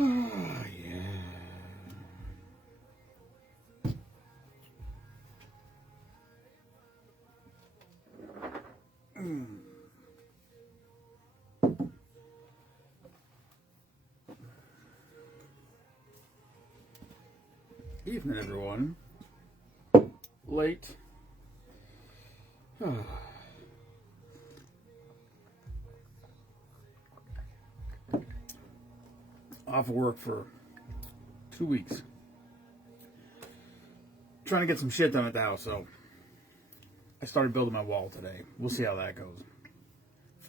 Oh, yeah. Evening, everyone. Late. Off of work for 2 weeks. Trying to get some shit done at the house, so I started building my wall today. We'll see how that goes.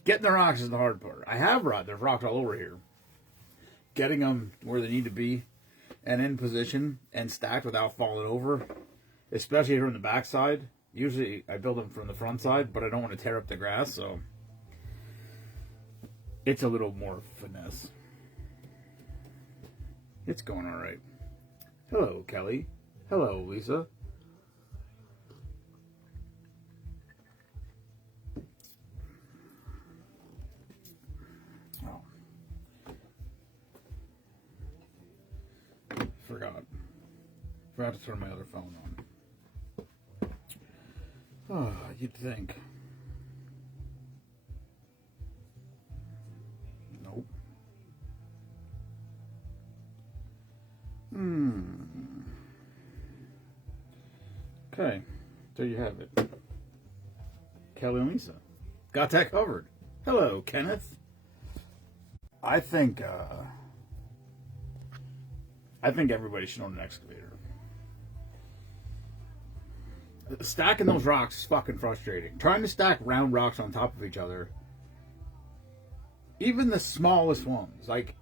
Getting the rocks is the hard part. I have rocks. There's rocks all over here. Getting them where they need to be and in position and stacked without falling over, especially here on the back side. Usually I build them from the front side, but I don't want to tear up the grass, so it's a little more finesse. It's going all right. Hello, Kelly. Hello, Lisa. Oh. Forgot to turn my other phone on. Oh, you'd think. Nope. Okay, there you have it. Kelly and Lisa. Got that covered. Hello, Kenneth. I think everybody should own an excavator. Stacking those rocks is fucking frustrating. Trying to stack round rocks on top of each other. Even the smallest ones. Like,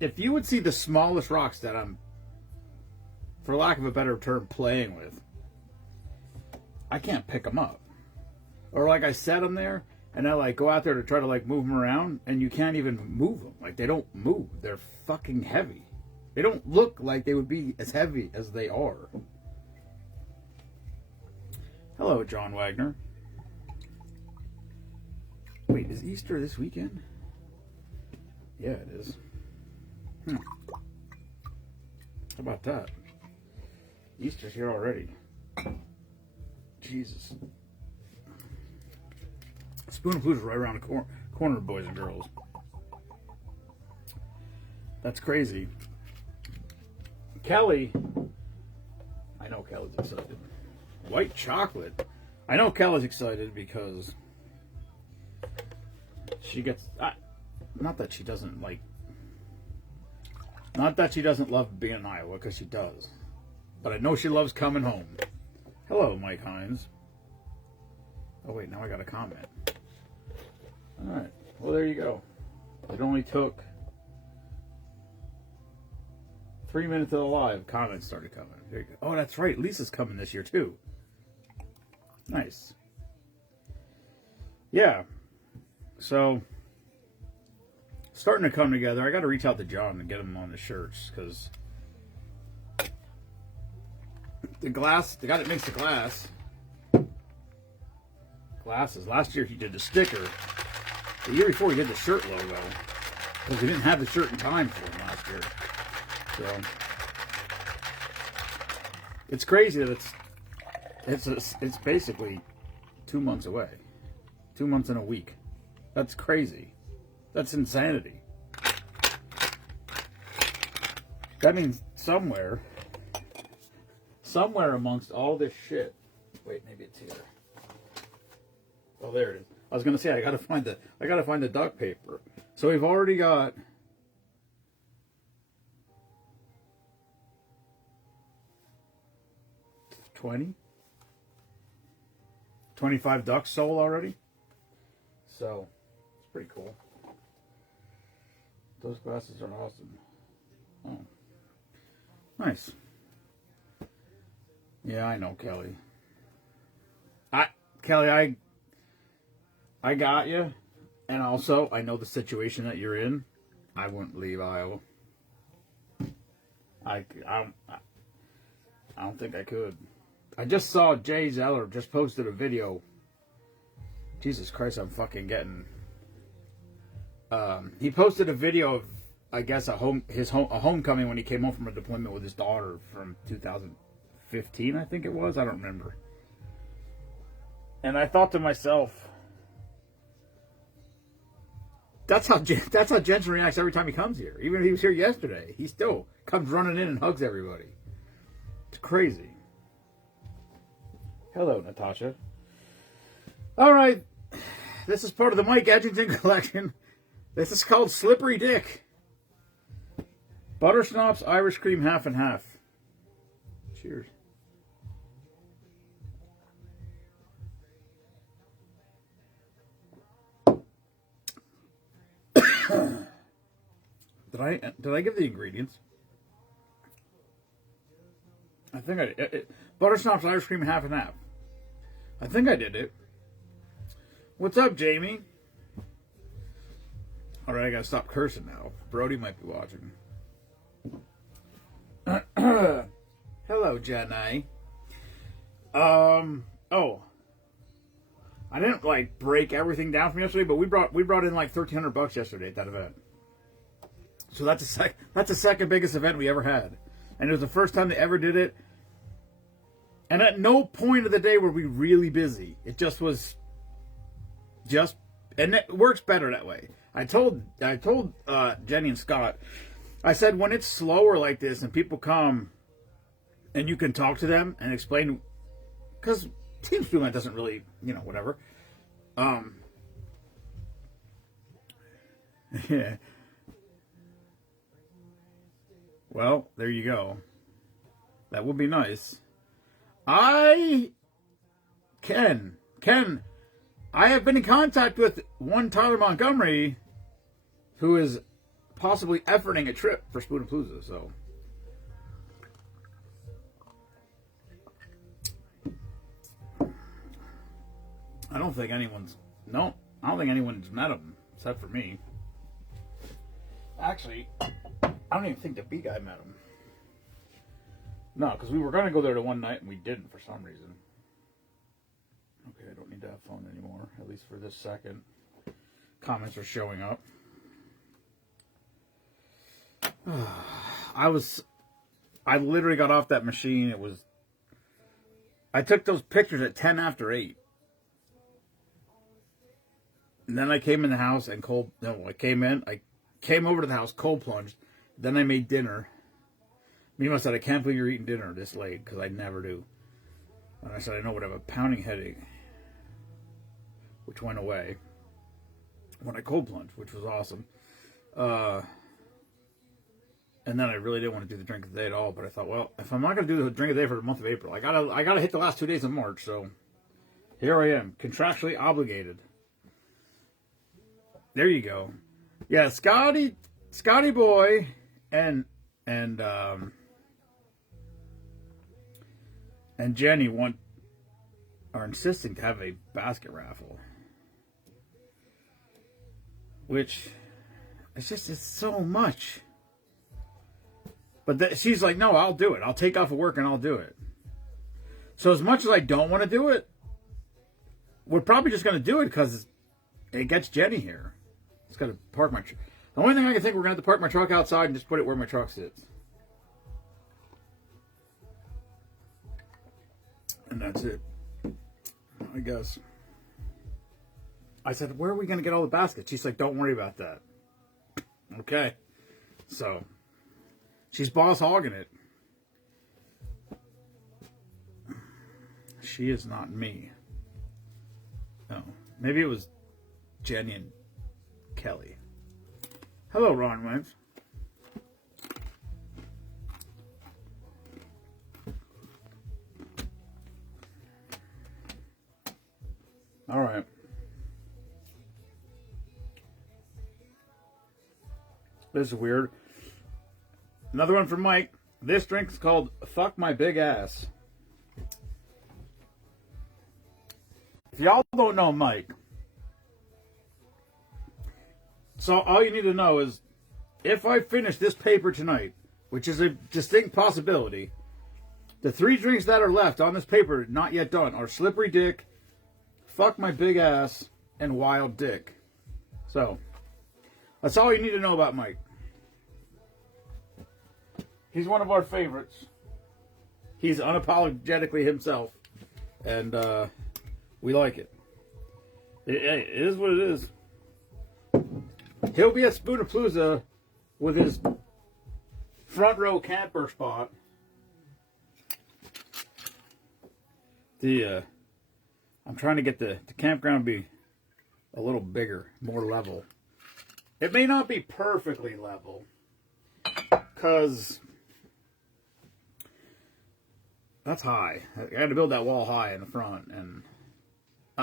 if you would see the smallest rocks that I'm, for lack of a better term, playing with, I can't pick them up. Or like I set them there, and I like go out there to try to like move them around, and you can't even move them. Like, they don't move. They're fucking heavy. They don't look like they would be as heavy as they are. Hello, John Wagner. Wait, is Easter this weekend? Yeah, it is. How about that? Easter's here already. Jesus. Spoon of Blues is right around the corner, boys and girls. That's crazy. Kelly. I know Kelly's excited. White chocolate. I know Kelly's excited because she gets... not that she doesn't like... Not that she doesn't love being in Iowa, because she does. But I know she loves coming home. Hello, Mike Hines. Oh, wait, now I got a comment. Alright, well, there you go. It only took 3 minutes of the live. Comments started coming. There you go. Oh, that's right. Lisa's coming this year, too. Nice. Yeah. So, starting to come together. I got to reach out to John and get him on the shirts, because the guy that makes the glasses, last year he did the sticker. The year before he did the shirt logo, because he didn't have the shirt in time for him last year. So, it's crazy that it's basically 2 months away. 2 months and a week. That's crazy. That's insanity. That means somewhere amongst all this shit. Wait, maybe it's here. Oh, there it is. I was gonna say I gotta find the duct paper. So we've already got 25 ducks sold already. So it's pretty cool. Those glasses are awesome. Oh, nice. Yeah, I know, Kelly. Kelly, I got you, and also I know the situation that you're in. I wouldn't leave Iowa. I don't think I could. I just saw Jay Zeller just posted a video. Jesus Christ, I'm fucking getting. He posted a video I guess a homecoming when he came home from a deployment with his daughter from 2015, I think it was. I don't remember. And I thought to myself, that's how Jensen reacts every time he comes here. Even if he was here yesterday, he still comes running in and hugs everybody. It's crazy. Hello, Natasha. All right, this is part of the Mike Edgington collection. This is called Slippery Dick. Butter schnapps, Irish cream, half and half. Cheers. Did I give the ingredients? I think I did. Butter schnapps, Irish cream, half and half. I think I did it. What's up, Jamie? All right, I gotta stop cursing now. Brody might be watching. Hello, Jenny. Oh, I didn't like break everything down from yesterday, but we brought in like $1,300 yesterday at that event. So that's the second biggest event we ever had, and it was the first time they ever did it. And at no point of the day were we really busy. It just was, and it works better that way. I told Jenny and Scott, I said when it's slower like this and people come, and you can talk to them and explain, because Team Spielman doesn't really, whatever. Yeah. Well, there you go. That would be nice. I have been in contact with one Tyler Montgomery, who is possibly efforting a trip for Spoonapalooza, so. I don't think anyone's met him, except for me. Actually, I don't even think the B guy met him. No, because we were going to go there to one night and we didn't for some reason. Okay, I don't need to have phone anymore, at least for this second. Comments are showing up. I literally got off that machine. I took those pictures at 10 after 8. And then I came in the house and I came over to the house, cold plunged. Then I made dinner. Mima said, I can't believe you're eating dinner this late, because I never do. And I said, I know, but I have a pounding headache, which went away when I cold plunged, which was awesome. And then I really didn't want to do the drink of the day at all, but I thought, well, if I'm not going to do the drink of the day for the month of April, I gotta hit the last 2 days of March, so here I am, contractually obligated. There you go. Yeah, Scotty boy, and Jenny are insisting to have a basket raffle, which it's so much. But she's like, no, I'll do it. I'll take off of work and I'll do it. So as much as I don't want to do it, we're probably just going to do it because it gets Jenny here. It's got to park my truck. The only thing I can think, we're going to have to park my truck outside and just put it where my truck sits. And that's it, I guess. I said, where are we going to get all the baskets? She's like, don't worry about that. Okay. So, she's boss hogging it. She is not me. Oh, maybe it was Jenny and Kelly. Hello, Ron Wentz. All right. This is weird. Another one from Mike. This drink is called Fuck My Big Ass. If y'all don't know Mike, so all you need to know is, if I finish this paper tonight, which is a distinct possibility, the 3 drinks that are left on this paper, not yet done, are Slippery Dick, Fuck My Big Ass, and Wild Dick. So, that's all you need to know about Mike. He's one of our favorites. He's unapologetically himself, and we like it. It is what it is. He'll be at Spoonapalooza with his front row camper spot. I'm trying to get the campground to be a little bigger, more level. It may not be perfectly level, because that's high. I had to build that wall high in the front, and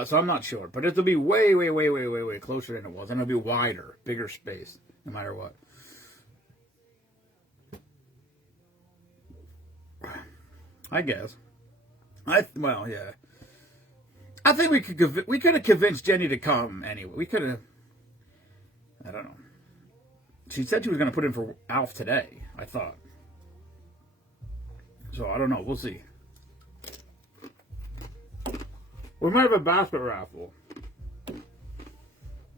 so I'm not sure. But it'll be way, way, way, way, way, way closer than it was, and it'll be wider, bigger space, no matter what. I guess. Well, yeah. I think we could have convinced Jenny to come anyway. We could have. I don't know. She said she was going to put in for Alf today, I thought. So I don't know. We'll see. We might have a basket raffle.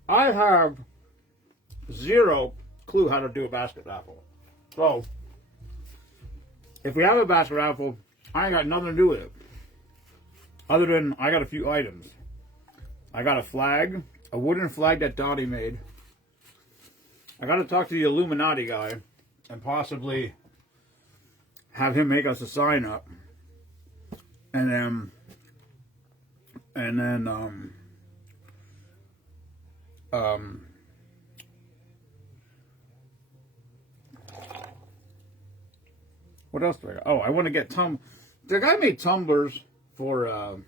I have zero clue how to do a basket raffle. So if we have a basket raffle, I ain't got nothing to do with it. Other than I got a few items. I got a flag, a wooden flag that Dottie made. I got to talk to the Illuminati guy and possibly have him make us a sign up. And then what else do I got? Oh, I want to get the guy made tumblers for well,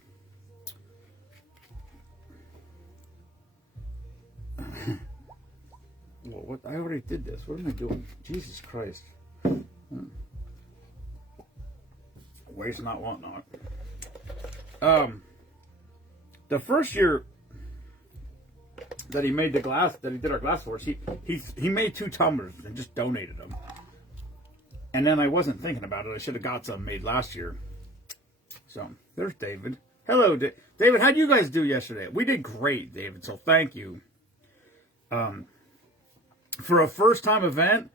what? I already did this. What am I doing? Jesus Christ. Waste not, want not. The first year that he made the glass, that he did our glass for us, he made 2 tumblers and just donated them. And then I wasn't thinking about it. I should have got some made last year. So, there's David. Hello, David. How'd you guys do yesterday? We did great, David, so thank you. For a first-time event,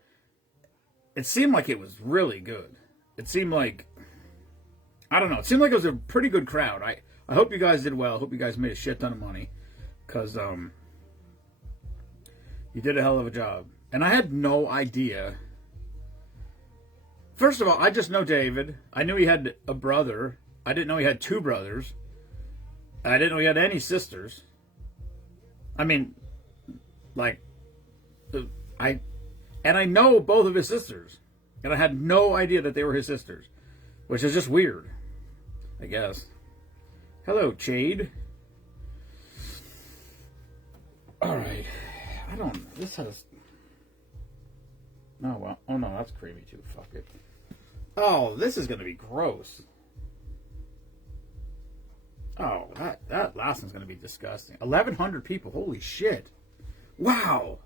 it seemed like it was really good. It seemed like, I don't know, it seemed like it was a pretty good crowd. I hope you guys did well. I hope you guys made a shit ton of money, because you did a hell of a job. And I had no idea. First of all, I just know David. I knew he had a brother. I didn't know he had 2 brothers. I didn't know he had any sisters. I mean, like, I know both of his sisters. And I had no idea that they were his sisters. Which is just weird, I guess. Hello, Chade. Alright. This has... Oh, well. Oh, no, that's creamy, too. Fuck it. Oh, this is going to be gross. Oh, that last one's going to be disgusting. 1,100 people. Holy shit. Wow.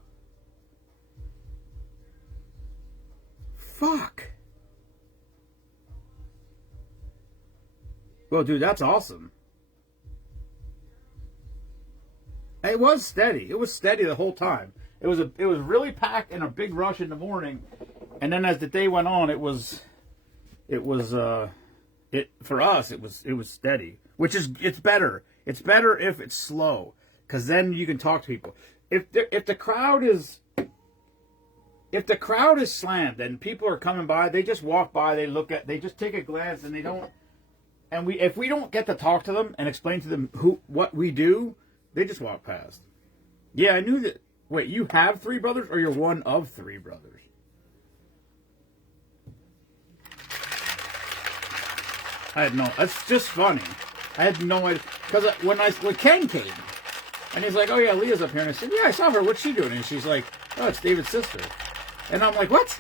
Fuck. Well, dude, that's awesome. It was steady. It was steady the whole time. It was really packed and a big rush in the morning, and then as the day went on, it was for us it was steady, which is it's better. It's better if it's slow, because then you can talk to people. If the crowd is slammed and people are coming by, they just walk by, they just take a glance and they don't. And if we don't get to talk to them and explain to them what we do, they just walk past. Yeah, I knew that. Wait, you have 3 brothers, or you're one of 3 brothers? I had no. That's just funny. I had no idea, because when Ken came, and he's like, "Oh yeah, Leah's up here," and I said, "Yeah, I saw her. What's she doing?" And she's like, "Oh, it's David's sister." And I'm like, "What?"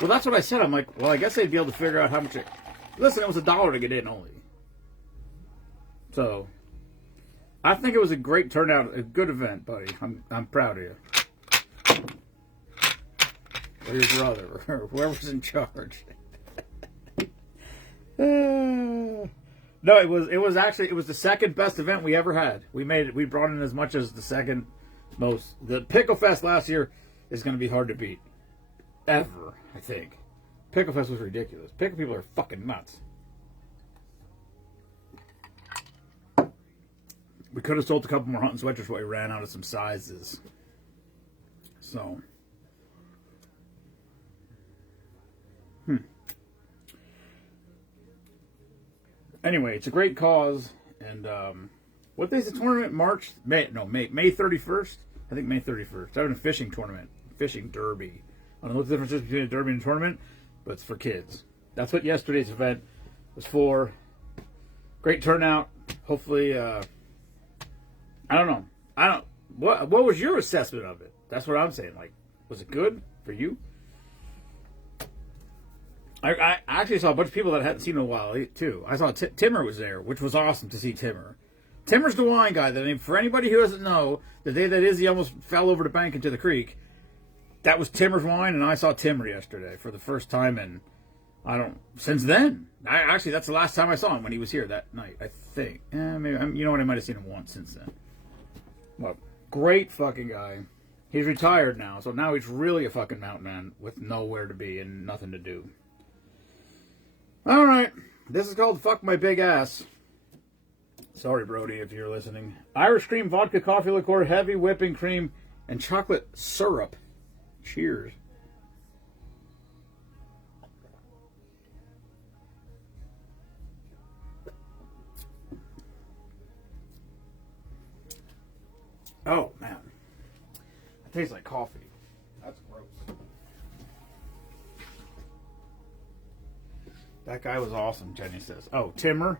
Well, that's what I said. I'm like, well, I guess they'd be able to figure out how much. Listen, it was $1 to get in only. So, I think it was a great turnout, a good event, buddy. I'm proud of you. Or your brother, or whoever's in charge. No, it was the second best event we ever had. We brought in as much as the second most. The Pickle Fest last year, is going to be hard to beat. Ever, I think. Pickle Fest was ridiculous. Pickle people are fucking nuts. We could have sold a couple more hunting sweatshirts, but we ran out of some sizes. So. Anyway, it's a great cause. And what day is the tournament? May 31st? I think May 31st. Having a fishing tournament. Fishing derby. I don't know what the difference is between a derby and a tournament, but it's for kids. That's what yesterday's event was for. Great turnout. Hopefully, I don't know. What was your assessment of it? That's what I'm saying. Like, was it good for you? I actually saw a bunch of people that I hadn't seen in a while, too. I saw Timmer was there, which was awesome to see Timmer. Timmer's the wine guy. That, for anybody who doesn't know, the day that Izzy almost fell over the bank into the creek, that was Timmer's wine, and I saw Timmer yesterday for the first time, and since then. Actually, that's the last time I saw him, when he was here that night, I think. Maybe, you know what, I might have seen him once since then. Well, great fucking guy. He's retired now, so now he's really a fucking mountain man with nowhere to be and nothing to do. Alright, this is called Fuck My Big Ass. Sorry, Brody, if you're listening. Irish cream, vodka, coffee liqueur, heavy whipping cream, and chocolate syrup. Cheers. Oh, man. It tastes like coffee. That's gross. That guy was awesome, Jenny says. Oh, Timmer?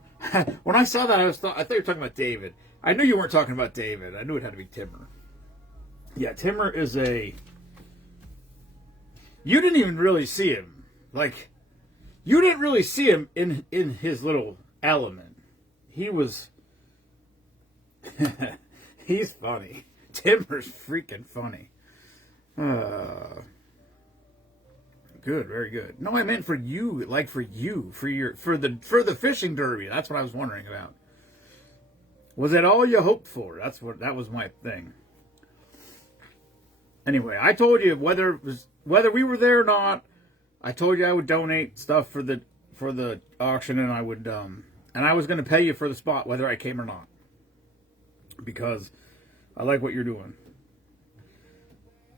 When I saw that, I thought you were talking about David. I knew you weren't talking about David. I knew it had to be Timmer. Yeah, Timmer is a... You didn't even really see him. Like, you didn't really see him in his little element. He was... He's funny. Timmer's freaking funny. Good, very good. No, I meant for you, like for you, for the fishing derby. That's what I was wondering about. Was that all you hoped for? That was my thing. Anyway, I told you whether we were there or not. I told you I would donate stuff for the auction, and I would and I was going to pay you for the spot whether I came or not, because I like what you're doing.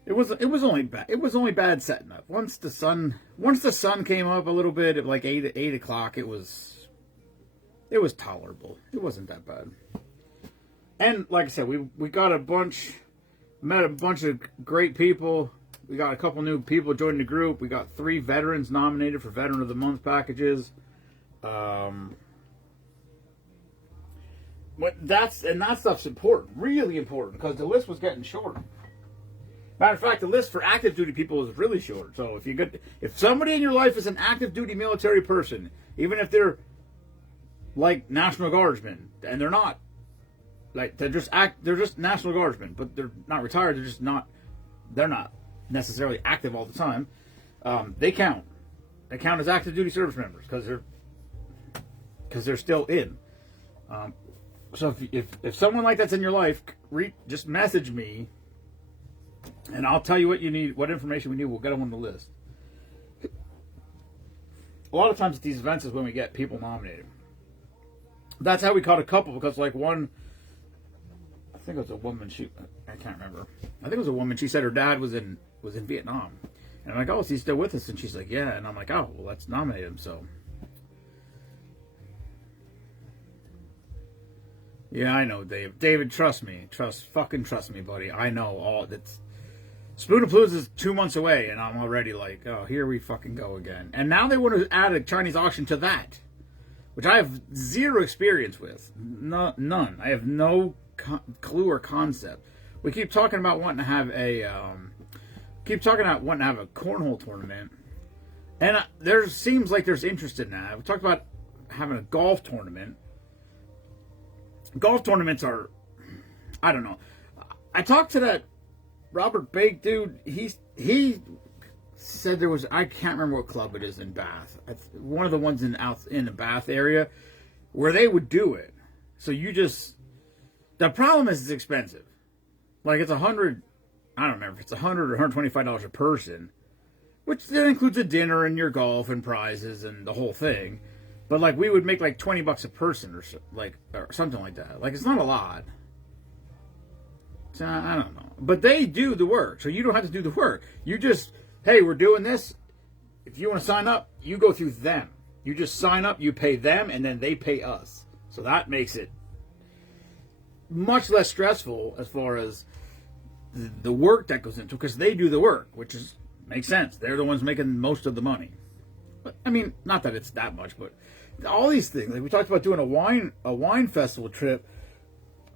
It was only bad setting up. Once the sun came up a little bit at like 8 o'clock, it was tolerable. It wasn't that bad. And like I said, we met a bunch of great people. We got a couple new people joining the group. We got 3 veterans nominated for Veteran of the Month packages. That stuff's important, really important, because the list was getting shorter. Matter of fact, the list for active duty people is really short. So if somebody in your life is an active duty military person, even if they're like National Guardsmen, and they're not, like they're just National Guardsmen, but they're not retired. They're not necessarily active all the time. They count. They count as active duty service members because they're still in. So if someone like that's in your life, just message me, and I'll tell you what you need, what information we need. We'll get them on the list. A lot of times at these events is when we get people nominated. That's how we caught a couple, because like one, I think it was a woman. I can't remember. I think it was a woman. She said her dad was in Vietnam, and I'm like, oh, is he still with us? And she's like, yeah. And I'm like, oh, well, let's nominate him. So. Yeah, I know, Dave. David, trust me. Fucking trust me, buddy. I know all that's. Spoonapalooza is 2 months away, and I'm already like, oh, here we fucking go again. And now they want to add a Chinese auction to that, which I have zero experience with. None. I have no clue or concept. We keep talking about wanting to have a cornhole tournament, and there seems like there's interest in that. We talked about having a golf tournament. Golf tournaments are, I don't know. I talked to that Robert Bake dude. He said there was, I can't remember what club it is in Bath. One of the ones in the Bath area where they would do it. So the problem is it's expensive. Like it's $100 I don't remember if it's $100 or $125 a person, which then includes a dinner and your golf and prizes and the whole thing. But like we would make like $20 a person or something like that. Like it's not a lot. So, I don't know. But they do the work, so you don't have to do the work. You just, hey, we're doing this. If you want to sign up, you go through them. You just sign up, you pay them, and then they pay us. So that makes it much less stressful as far as the work that goes into it, because they do the work, which makes sense. They're the ones making most of the money. But I mean, not that it's that much, but all these things. Like we talked about doing a wine festival trip.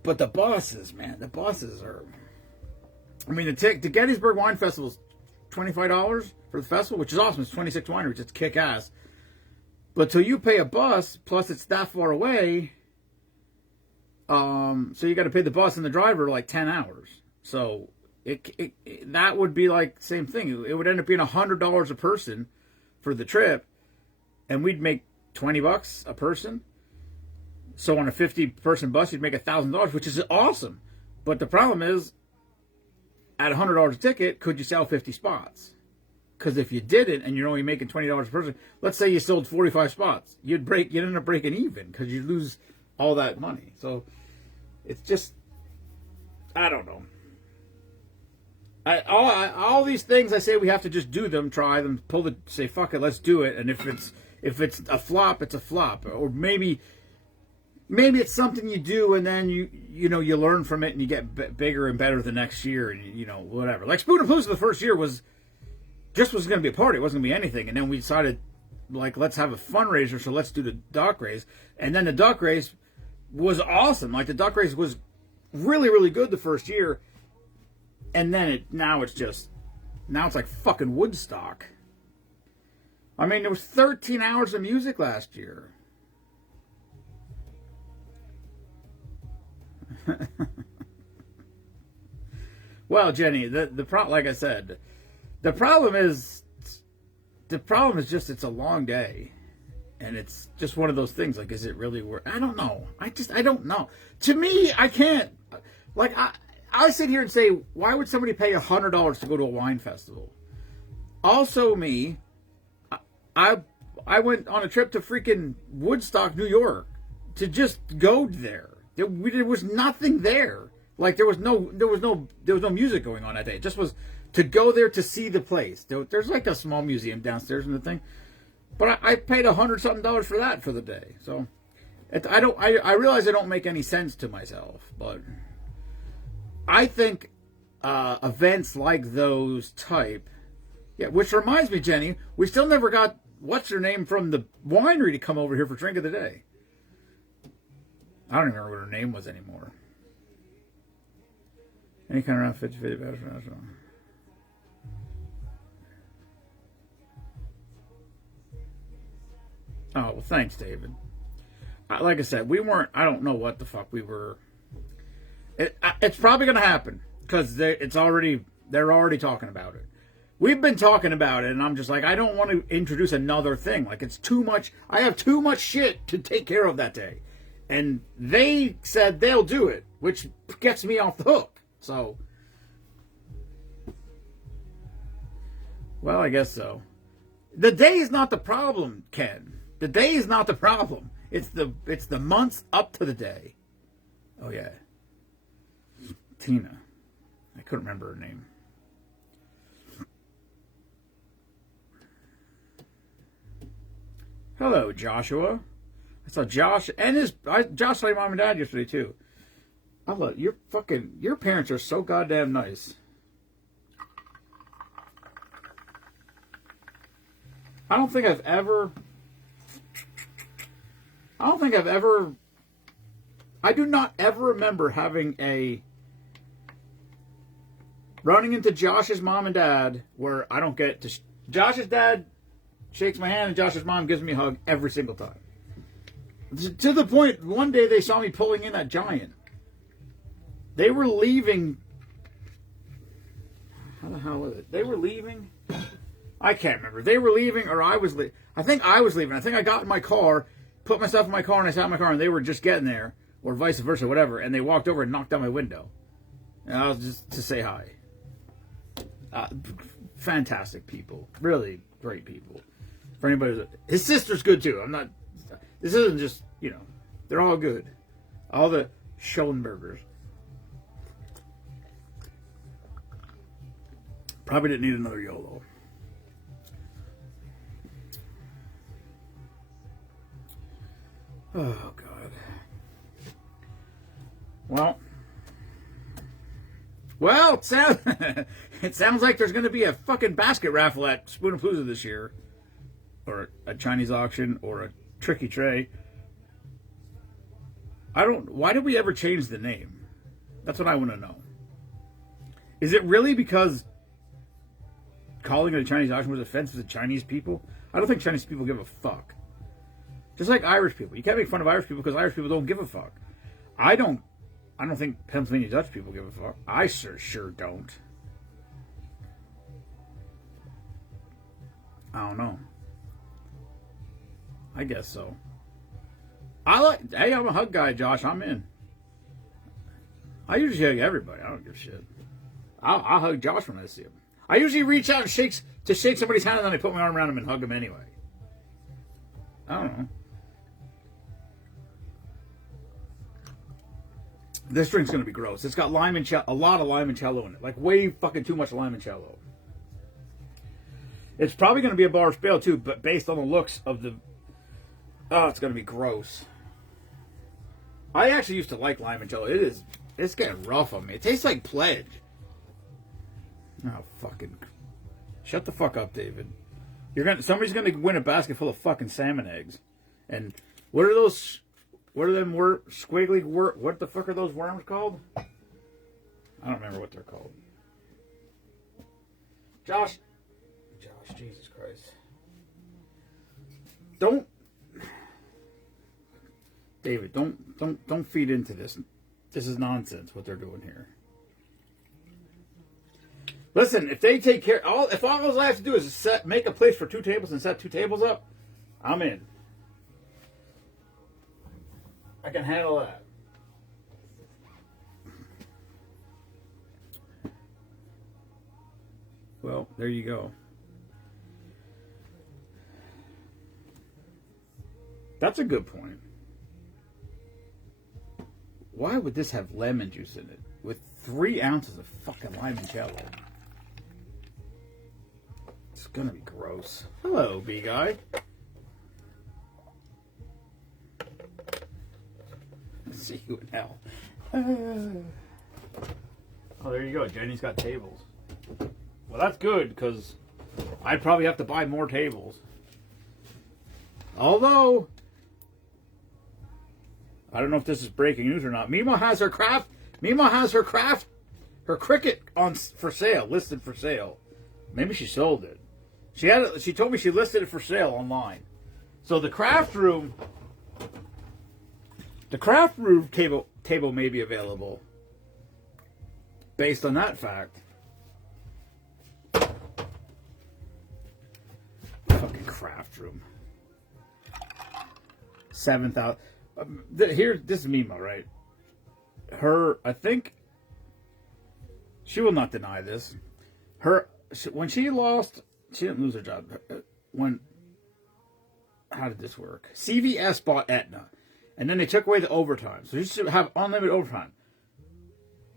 But the buses, man, the buses are. I mean, the Gettysburg Wine Festival is $25 for the festival, which is awesome. It's 26 wineries. It's kick ass. But till you pay a bus, plus it's that far away, so you got to pay the bus and the driver like 10 hours. So that would be like the same thing. It would end up being $100 a person for the trip, and we'd make $20 a person. So on a 50-person bus, you'd make $1,000, which is awesome. But the problem is, at $100 a ticket, could you sell 50 spots? Because if you didn't, and you're only making $20 a person, let's say you sold 45 spots, you'd end up breaking even because you lose all that money. So it's just, I don't know. All these things I say we have to just do them, try them, say fuck it, let's do it. And if it's a flop, it's a flop. Or maybe it's something you do and then you learn from it and you get bigger and better the next year and whatever. Like Spoonapalooza the first year was going to be a party. It wasn't going to be anything. And then we decided, like, let's have a fundraiser, so let's do the duck race. And then the duck race was awesome. Like, the duck race was really, really good the first year. And then now it's like fucking Woodstock. I mean, there was 13 hours of music last year. Well, Jenny, like I said, the problem is just it's a long day, and it's just one of those things. Like, is it really worth? I don't know. I don't know. To me, I can't. Like, I sit here and say, why would somebody pay $100 to go to a wine festival? Also, me, I went on a trip to freaking Woodstock, New York, to just go there. There was nothing there. Like, there was no music going on that day. It just was to go there to see the place. There's like a small museum downstairs in the thing, but I paid $100-something for that for the day. So I realize I don't make any sense to myself, but I think events like those type, yeah. Which reminds me, Jenny, we still never got what's her name from the winery to come over here for drink of the day. I don't even remember what her name was anymore. Any kind of outfit fitted better. Oh, well, thanks, David. Like I said, we weren't, I don't know what the fuck we were. It's probably going to happen because they're already talking about it. We've been talking about it, and I'm just like, I don't want to introduce another thing. Like, it's too much. I have too much shit to take care of that day. And they said they'll do it, which gets me off the hook. So, well, I guess so. The day is not the problem, Ken. The day is not the problem. It's the months up to the day. Oh yeah, Tina. I couldn't remember her name. Hello, Joshua. I saw Josh and Josh saw your mom and dad yesterday too. I love your parents are so goddamn nice. I do not ever remember running into Josh's mom and dad where I don't get to. Josh's dad shakes my hand and Josh's mom gives me a hug every single time. To the point, one day they saw me pulling in at Giant. They were leaving. How the hell was it? They were leaving. I can't remember. They were leaving or I was leaving. I think I was leaving. I think I got in my car, put myself in my car, and I sat in my car, and they were just getting there, or vice versa, whatever, and they walked over and knocked on my window. And I was just to say hi. Fantastic people. Really great people. For anybody, his sister's good too. I'm not. This isn't just, you know, they're all good. All the Schoenbergers. Probably didn't need another YOLO. Oh, God. Well, it sounds like there's going to be a fucking basket raffle at Spoonapalooza this year. Or a Chinese auction, or a Tricky Tray. Why did we ever change the name? That's what I want to know. Is it really because calling it a Chinese auction was offensive to Chinese people? I don't think Chinese people give a fuck. Just like Irish people. You can't make fun of Irish people because Irish people don't give a fuck. I don't think Pennsylvania Dutch people give a fuck. I sure don't. I don't know. I guess so. Hey, I'm a hug guy, Josh. I'm in. I usually hug everybody. I don't give a shit. I'll hug Josh when I see him. I usually reach out and shake somebody's hand, and then I put my arm around him and hug him anyway. I don't know. This drink's gonna be gross. It's got a lot of limoncello in it. Like way fucking too much limoncello. It's probably gonna be a bar spale too, but based on the looks of the... Oh, it's gonna be gross. I actually used to like limoncello. It's getting rough on me. It tastes like Pledge. Oh, fucking... Shut the fuck up, David. Somebody's gonna win a basket full of fucking salmon eggs. And what are those... What are them squiggly... What the fuck are those worms called? I don't remember what they're called. Josh, Jesus Christ. David, don't feed into this. This is nonsense what they're doing here. Listen, if they take care, if all I have to do is make a place for 2 tables and set 2 tables up, I'm in. I can handle that. Well, there you go. That's a good point. Why would this have lemon juice in it with 3 ounces of fucking limoncello? It's gonna be gross. Hello, bee guy. See you in hell. Oh, there you go. Jenny's got tables. Well, that's good because I'd probably have to buy more tables. Although, I don't know if this is breaking news or not. Mima has her cricket for sale, listed for sale. Maybe she sold it. She told me she listed it for sale online. So the craft room table may be available based on that fact. Fucking craft room. 7,000. This is Mima, right? I think she will not deny this. When she lost, she didn't lose her job. How did this work? CVS bought Aetna, and then they took away the overtime. So she should have unlimited overtime.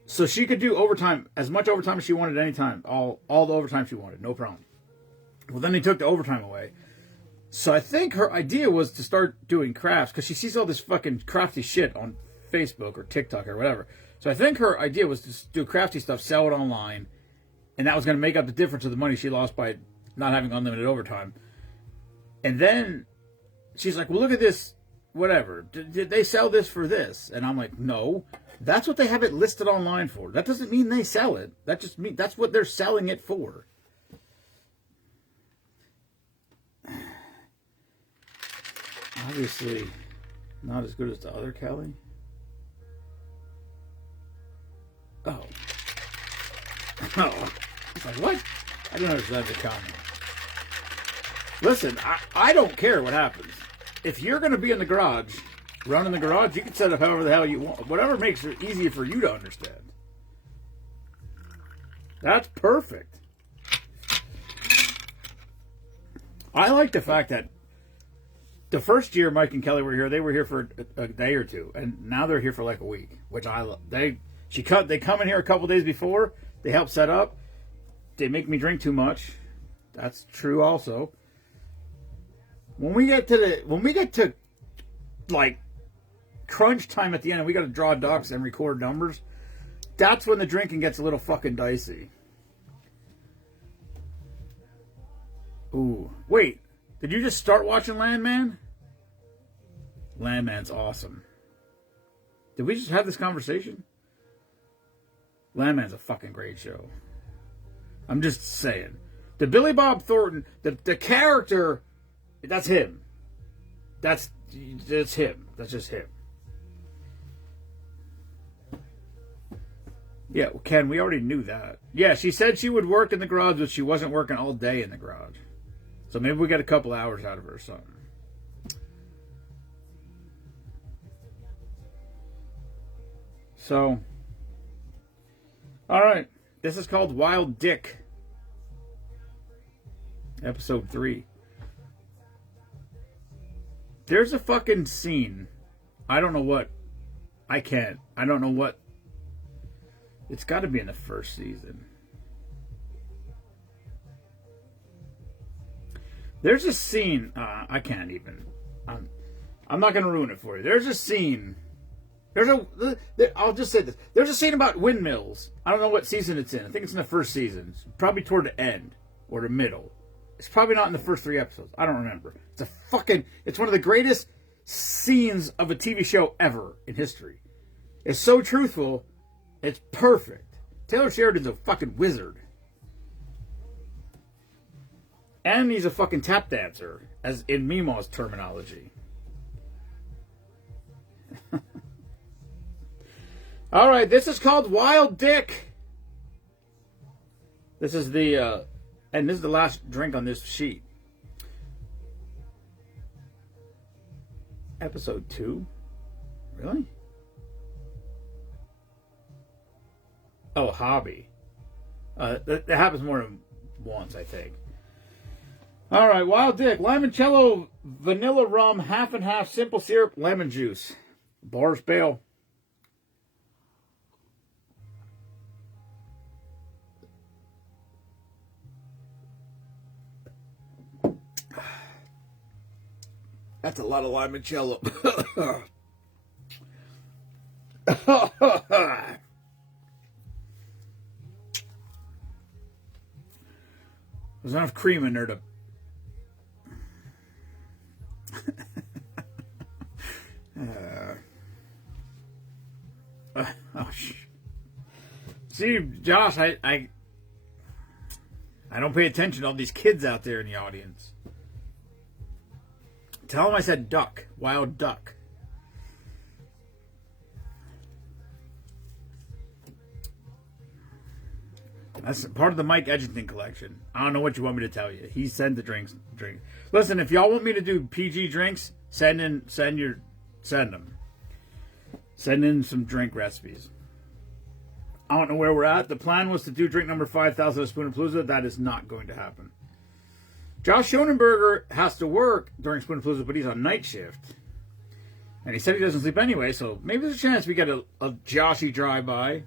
So she could do overtime, as much overtime as she wanted at any time. All the overtime she wanted, no problem. Well, then they took the overtime away. So I think her idea was to start doing crafts, because she sees all this fucking crafty shit on Facebook or TikTok or whatever. So I think her idea was to do crafty stuff, sell it online, and that was going to make up the difference of the money she lost by not having unlimited overtime. And then she's like, well, look at this, whatever. Did they sell this for this? And I'm like, no. That's what they have it listed online for. That doesn't mean they sell it. That just means that's what they're selling it for. Obviously, not as good as the other Kelly. Oh. Oh. It's like, what? I don't understand the comment. Listen, I don't care what happens. If you're going to be in the garage, running the garage, you can set up however the hell you want. Whatever makes it easier for you to understand. That's perfect. I like the fact that the first year Mike and Kelly were here, they were here for a day or two, and now they're here for like a week, which I love. They come in here a couple days before. They help set up. They make me drink too much. That's true also. When we get to like crunch time at the end and we got to draw ducks and record numbers, that's when the drinking gets a little fucking dicey. Ooh, wait. Did you just start watching Landman? Landman's awesome. Did we just have this conversation? Landman's a fucking great show. I'm just saying. The Billy Bob Thornton, the character, that's him. That's him. That's just him. Yeah, Ken, we already knew that. Yeah, she said she would work in the garage, but she wasn't working all day in the garage. So maybe we get a couple hours out of her or something. So, all right. This is called Wild Dick. Episode 3. There's a fucking scene. I don't know what. I don't know what. It's got to be in the first season. There's a scene. I can't even. I'm not going to ruin it for you. There's a scene. I'll just say this. There's a scene about windmills. I don't know what season it's in. I think it's in the first season. It's probably toward the end or the middle. It's probably not in the first 3 episodes. I don't remember. It's one of the greatest scenes of a TV show ever in history. It's so truthful. It's perfect. Taylor Sheridan's a fucking wizard. And he's a fucking tap dancer, as in Mima's terminology. Alright, this is called Wild Dick. This is the last drink on this sheet. Episode 2? Really? Oh, hobby. That happens more than once, I think. All right, Wild Dick, limoncello, vanilla rum, half and half, simple syrup, lemon juice. Boris Bale. That's a lot of limoncello. There's enough cream in there to... See, Josh, I don't pay attention to all these kids out there in the audience. Tell them I said duck. Wild duck. That's part of the Mike Edgerton collection. I don't know what you want me to tell you. He sent the drinks. Listen, if y'all want me to do PG drinks, send them. Send in some drink recipes. I don't know where we're at. The plan was to do drink number 5,000 of Spoonapalooza. That is not going to happen. Josh Schoenberger has to work during Spoonapalooza, but he's on night shift. And he said he doesn't sleep anyway, so maybe there's a chance we get a Joshy drive-by.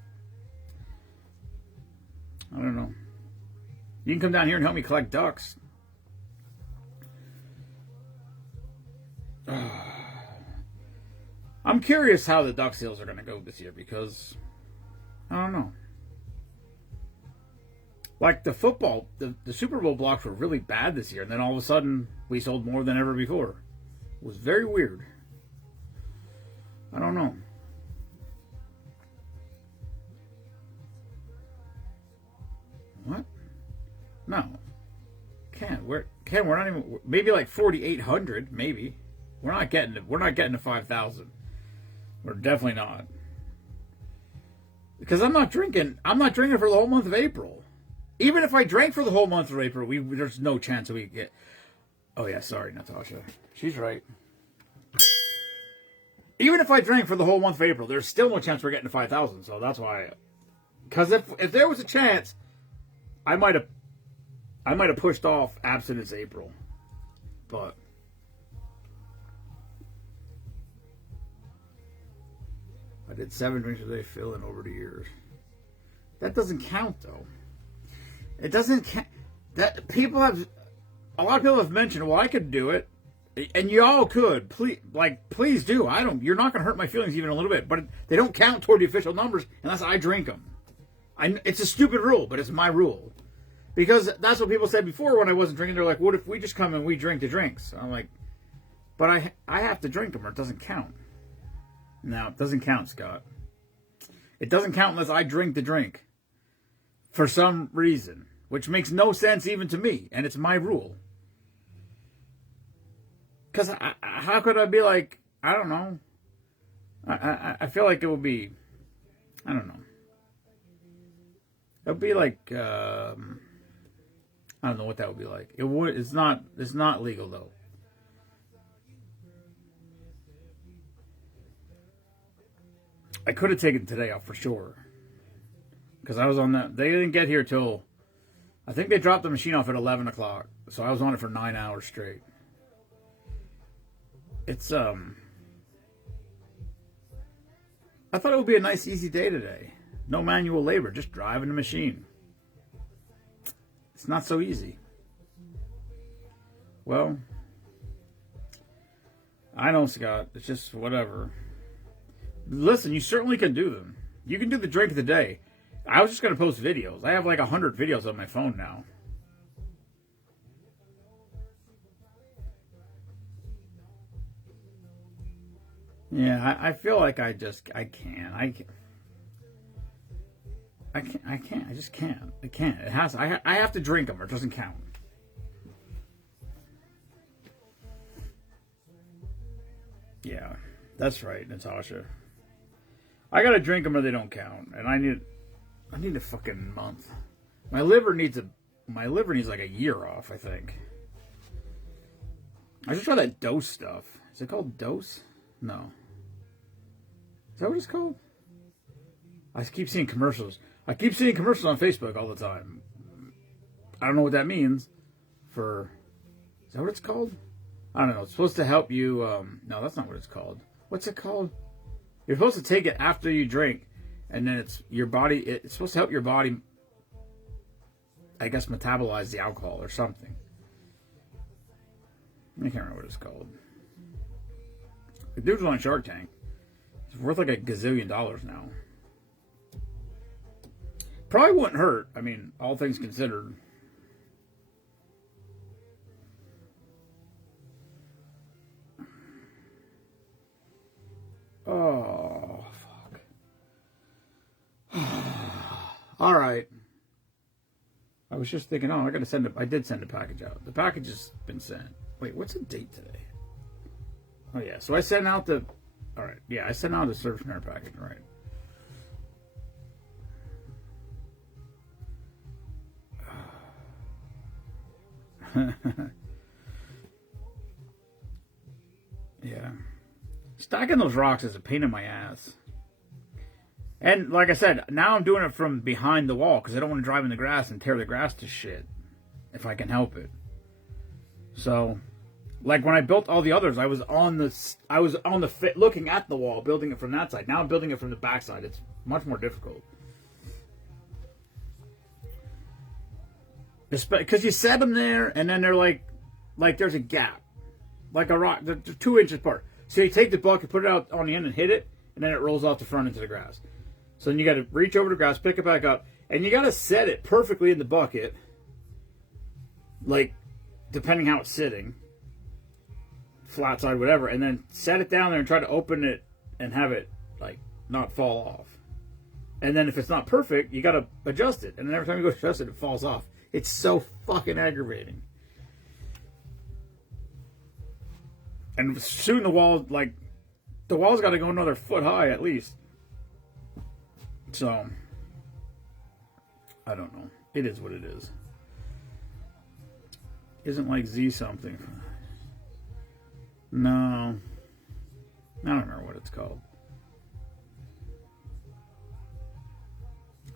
I don't know. You can come down here and help me collect ducks. I'm curious how the duck sales are going to go this year because I don't know. Like the football, the Super Bowl blocks were really bad this year, and then all of a sudden we sold more than ever before. It was very weird. I don't know. What? No. We're not even, maybe like 4,800, maybe. We're not getting to 5,000. We're definitely not. Because I'm not drinking for the whole month of April. Even if I drank for the whole month of April, there's no chance that we could get. Oh yeah, sorry, Natasha. She's right. Even if I drank for the whole month of April, there's still no chance we're getting to 5,000. So that's why. Because if there was a chance, I might have pushed off abstinence April. but I did 7 drinks a day filling over the years. That doesn't count, though. It doesn't count. That people have, a lot of people have mentioned, well, I could do it, and y'all could. Please do. You're not going to hurt my feelings even a little bit, but they don't count toward the official numbers unless I drink them. It's a stupid rule, but it's my rule. Because that's what people said before when I wasn't drinking. They're like, what if we just come and we drink the drinks? I'm like, but I have to drink them or it doesn't count. No, it doesn't count, Scott. It doesn't count unless I drink the drink. For some reason. Which makes no sense even to me. And it's my rule. Because how could I be like, I don't know. I feel like it would be, I don't know. It would be like, I don't know what that would be like. It's not legal though. I could have taken today off for sure. Because I was on that. They didn't get here till, I think they dropped the machine off at 11 o'clock. So I was on it for 9 hours straight. It's, I thought it would be a nice, easy day today. No manual labor, just driving the machine. It's not so easy. Well, I know, Scott. It's just whatever. Listen, you certainly can do them. You can do the drink of the day. I was just going to post videos. I have like 100 videos on my phone now. Yeah, I feel like I just can't. I just can't. I can't. It has. I have to drink them or it doesn't count. Yeah, that's right, Natasha. I gotta drink them or they don't count, and I need a fucking month. My liver needs like a year off, I think. I should try that dose stuff. Is it called dose? No. Is that what it's called? I keep seeing commercials. I keep seeing commercials on Facebook all the time. I don't know what that means. Is that what it's called? I don't know. It's supposed to help you. No, that's not what it's called. What's it called? You're supposed to take it after you drink, and then it's supposed to help your body, I guess, metabolize the alcohol or something. I can't remember what it's called. The dude was on Shark Tank. It's worth like $1 gazillion now. Probably wouldn't hurt. I mean, all things considered. Oh, fuck. All right. I was just thinking, I gotta send it. I did send a package out. The package has been sent. Wait, what's the date today? Oh, yeah. So I sent out the... All right. Yeah, I sent out the Surf Nerd package, right. Yeah. Stacking those rocks is a pain in my ass. And like I said, now I'm doing it from behind the wall because I don't want to drive in the grass and tear the grass to shit if I can help it. So, like when I built all the others, I was on the fit looking at the wall, building it from that side. Now I'm building it from the back side. It's much more difficult. Because you set them there, and then they're like there's a gap, like a rock, they're 2 inches apart. So you take the bucket, put it out on the end, and hit it, and then it rolls off the front into the grass. So then you got to reach over the grass, pick it back up, and you got to set it perfectly in the bucket, like depending how it's sitting, flat side, whatever, and then set it down there and try to open it and have it like not fall off. And then if it's not perfect, you got to adjust it, and then every time you go adjust it, it falls off. It's so fucking aggravating. And soon the wall's got to go another foot high at least. So, I don't know. It is what it is. Isn't like Z something. No. I don't remember what it's called.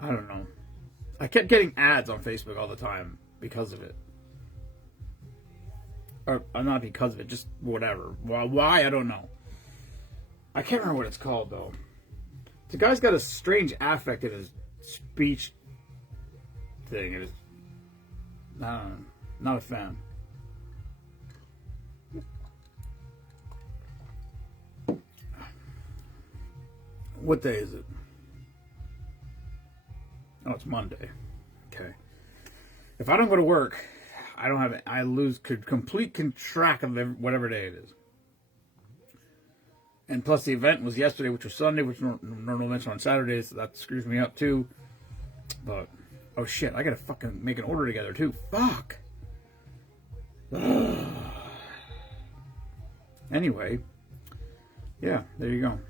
I don't know. I kept getting ads on Facebook all the time because of it. Or not because of it, just whatever. Why? I don't know. I can't remember what it's called, though. The guy's got a strange affect in his speech thing. It is, not a fan. What day is it? Oh, it's Monday. Okay. If I don't go to work, I lose complete track of whatever day it is. And plus the event was yesterday, which was Sunday, which normally mention on Saturdays, so that screws me up too. But, oh shit, I gotta fucking make an order together too. Fuck! Anyway, yeah, there you go.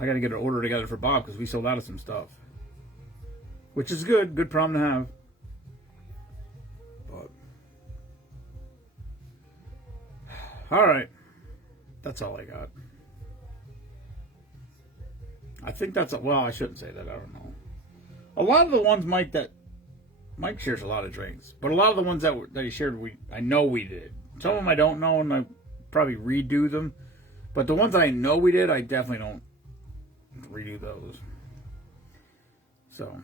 I gotta get an order together for Bob because we sold out of some stuff. Which is good. Good problem to have. But, alright. That's all I got. I think that's, well, I shouldn't say that. I don't know. A lot of the ones, Mike shares a lot of drinks. But a lot of the ones that he shared, I know we did. Some of them I don't know, and I probably redo them. But the ones I know we did, I definitely don't redo those. So,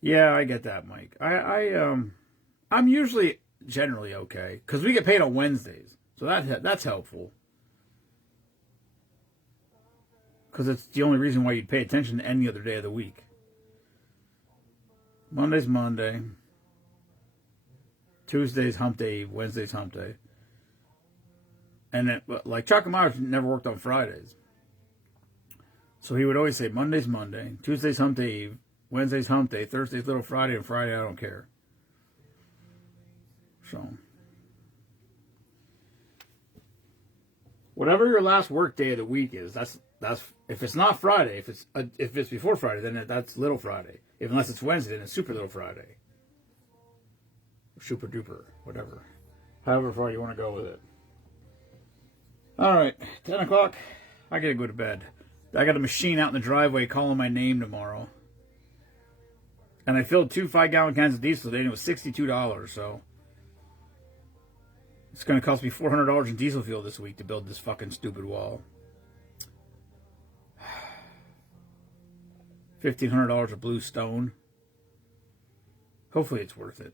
yeah, I get that, Mike. I'm usually generally okay because we get paid on Wednesdays, so that's helpful. Because it's the only reason why you'd pay attention to any other day of the week. Monday's Monday. Tuesday's hump day. Wednesday's hump day. And like Chuck Myers never worked on Fridays. So he would always say Monday's Monday. Tuesday's hump day eve. Wednesday's hump day. Thursday's Little Friday. And Friday I don't care. So. Whatever your last work day of the week is, that's if it's not Friday, if it's before Friday, then that's Little Friday. Unless it's Wednesday, then it's Super Little Friday. Super duper, whatever. However far you want to go with it. Alright, 10 o'clock. I gotta go to bed. I got a machine out in the driveway calling my name tomorrow. And I filled 2 5-gallon cans of diesel today and it was $62, so it's going to cost me $400 in diesel fuel this week to build this fucking stupid wall. $1,500 of blue stone. Hopefully it's worth it.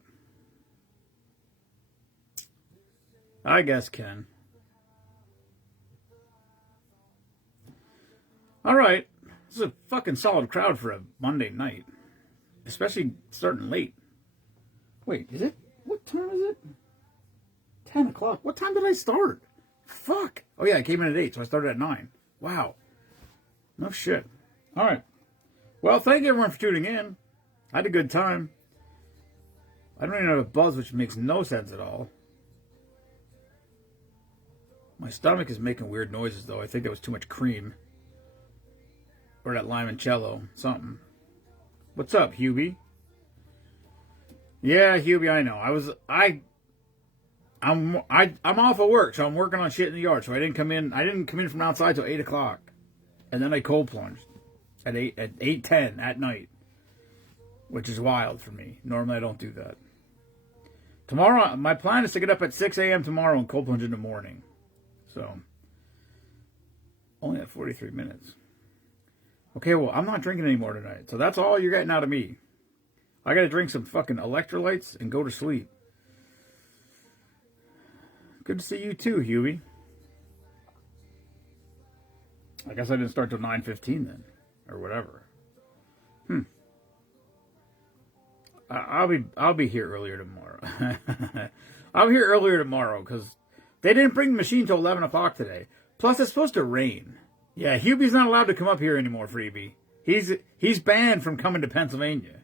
I guess, Ken. Alright. This is a fucking solid crowd for a Monday night. Especially starting late. Wait, is it? What time is it? 10 o'clock. What time did I start? Fuck. Oh, yeah, I came in at 8, so I started at 9. Wow. No shit. All right. Well, thank you, everyone, for tuning in. I had a good time. I don't even have a buzz, which makes no sense at all. My stomach is making weird noises, though. I think that was too much cream. Or that limoncello. Something. What's up, Hubie? Yeah, Hubie, I know. I'm off of work, so I'm working on shit in the yard. So I didn't come in from outside till 8 o'clock, and then I cold plunged at 8:10 at night, which is wild for me. Normally I don't do that. Tomorrow, my plan is to get up at 6 a.m. tomorrow and cold plunge in the morning. So only at 43 minutes. Okay, well I'm not drinking anymore tonight, so that's all you're getting out of me. I got to drink some fucking electrolytes and go to sleep. Good to see you too, Huey. I guess I didn't start till 9:15 then, or whatever. I'll be here earlier tomorrow. I'll be here earlier tomorrow because they didn't bring the machine till 11 o'clock today. Plus, it's supposed to rain. Yeah, Hubie's not allowed to come up here anymore, Freebie. He's banned from coming to Pennsylvania.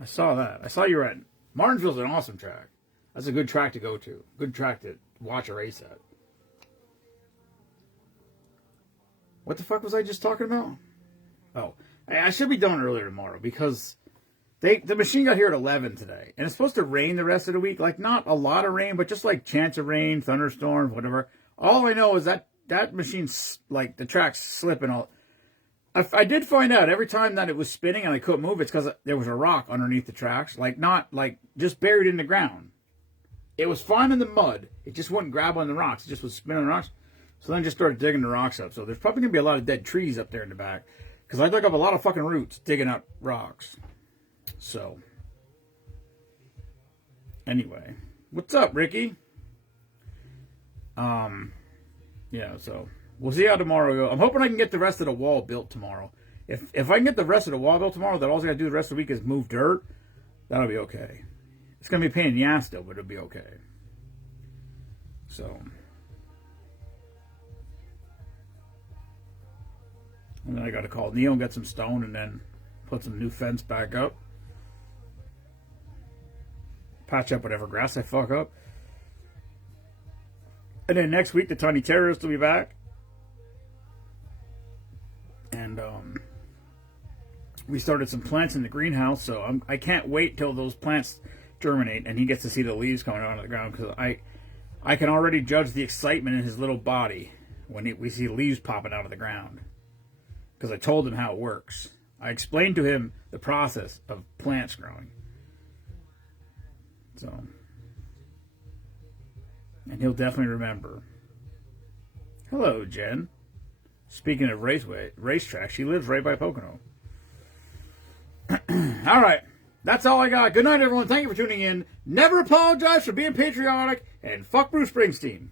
I saw that. I saw you were at Martinsville's an awesome track. That's a good track to go to. Good track to watch a race at. What the fuck was I just talking about? Oh, I should be done earlier tomorrow because the machine got here at 11 today. And it's supposed to rain the rest of the week. Like, not a lot of rain, but just like chance of rain, thunderstorms, whatever. All I know is that machine's, like, the track's slipping. I did find out every time that it was spinning and I couldn't move, it's because there was a rock underneath the tracks, like not like just buried in the ground. It was fine in the mud. It just wouldn't grab on the rocks. It just was spinning the rocks. So then I just started digging the rocks up. So there's probably going to be a lot of dead trees up there in the back. Because I dug up a lot of fucking roots digging up rocks. So. Anyway. What's up, Ricky? Yeah, so. We'll see how tomorrow goes. I'm hoping I can get the rest of the wall built tomorrow. If I can get the rest of the wall built tomorrow, then all I got to do the rest of the week is move dirt. That'll be okay. It's going to be a pain in the ass still, but it'll be okay. So. And then I got to call Neil and get some stone and then put some new fence back up. Patch up whatever grass I fuck up. And then next week, the Tiny Terrorist will be back. And we started some plants in the greenhouse, so I can't wait till those plants germinate and he gets to see the leaves coming out of the ground, because I can already judge the excitement in his little body when we see leaves popping out of the ground. Because I told him how it works. I explained to him the process of plants growing. So, and he'll definitely remember. Hello, Jen. Speaking of racetrack, she lives right by Pocono. All right. That's all I got. Good night, everyone. Thank you for tuning in. Never apologize for being patriotic. And fuck Bruce Springsteen.